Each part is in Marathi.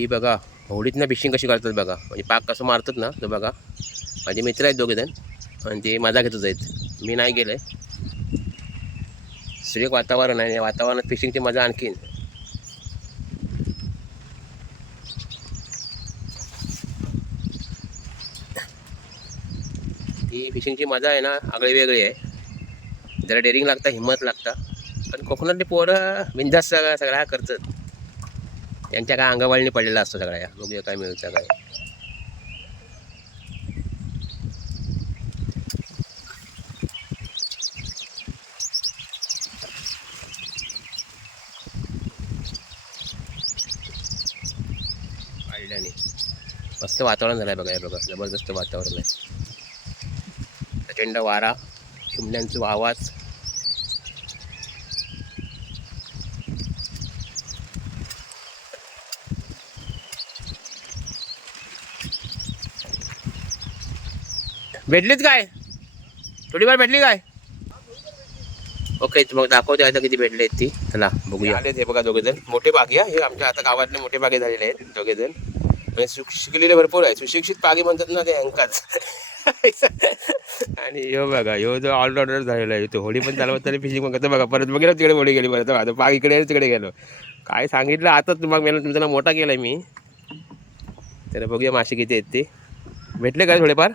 ही बघा होडीतनं फिशिंग कशी करतात बघा, म्हणजे पाक कसं मारतात ना तो बघा. माझे मित्र आहेत दोघेजण आणि ते मजा घेतच आहेत. मी नाही गेलो आहे. सुरेख वातावरण आहे, वातावरणात फिशिंगची मजा आणखीन. ती फिशिंगची मजा आहे ना आगळी वेगळी आहे. जरा डेअरिंग लागतं, हिंमत लागतं. पण कोकणातली पोरं बिंदास सगळ्या करतात. त्यांच्या काय अंगावळणी पडलेला असतो सगळ्या. बघूया काय मिळतं काय. पाळल्याने मस्त वातावरण झालं आहे बघा. बघा जबरदस्त वातावरण आहे. प्रचंड वारा, चिमण्यांचा आवाज. भेटलीत काय? थोडीफार भेटली काय? ओके मग दाखवते आता किती भेटले आहेत ती. चला बघूया. आले ते बघा दोघेजण. मोठे बागी हे आमच्या आता गावातले मोठे बागे झालेले आहेत दोघेजण. म्हणजे शिकलेले भरपूर आहे. सुशिक्षित बागे म्हणतात ना ते अंकाच. आणि ह्यो बघा ह्यो जो ऑलराऊंडर झालेला आहे. तो होडी पण चालवत तरी फिशिंग पण करतो बघा. परत बघितलं तिकडे होडी गेली. परत आता बाग इकडे तिकडे गेलो. काय सांगितलं आता तुम्हाला तुमचा मोठा केलाय मी. तर बघूया मासे किती आहेत ते. भेटले काय थोडेफार?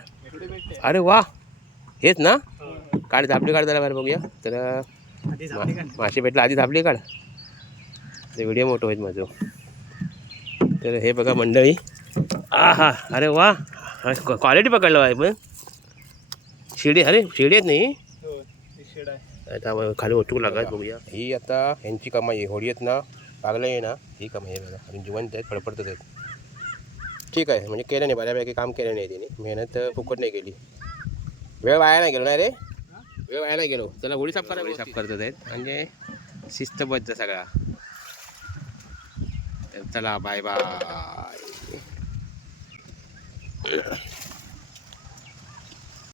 अरे वा, हेच ना. काढ झापली काढ जरा बाहेर बघूया. तर मासे भेटला आधी झापली काढ. ते व्हिडिओ मोठं होईल माझं. तर हे बघा मंडळी. हा अरे वा, क्वालिटी पकडलं आहे पण. शिडी, अरे शिडी आहेत नाही. आता खाली ओटूक लागत बघूया. ही आता ह्यांची कमाई आहे. होडी आहेत ना लागलं आहे ना, ही कमाई आहे बघा. आणि जिवंत आहेत, फडफडतात आहेत. ठीक आहे, म्हणजे केलं नाही बऱ्यापैकी काम केलं नाही तिने. मेहनत फुकट नाही केली. वेळ वाया नाही गेलो ना रे. वेळ वाया नाही गेलो. चला होडी साफ करा. होडी साफ करतात आहेत म्हणजे शिस्तबद्ध सगळा. चला बाय बाय.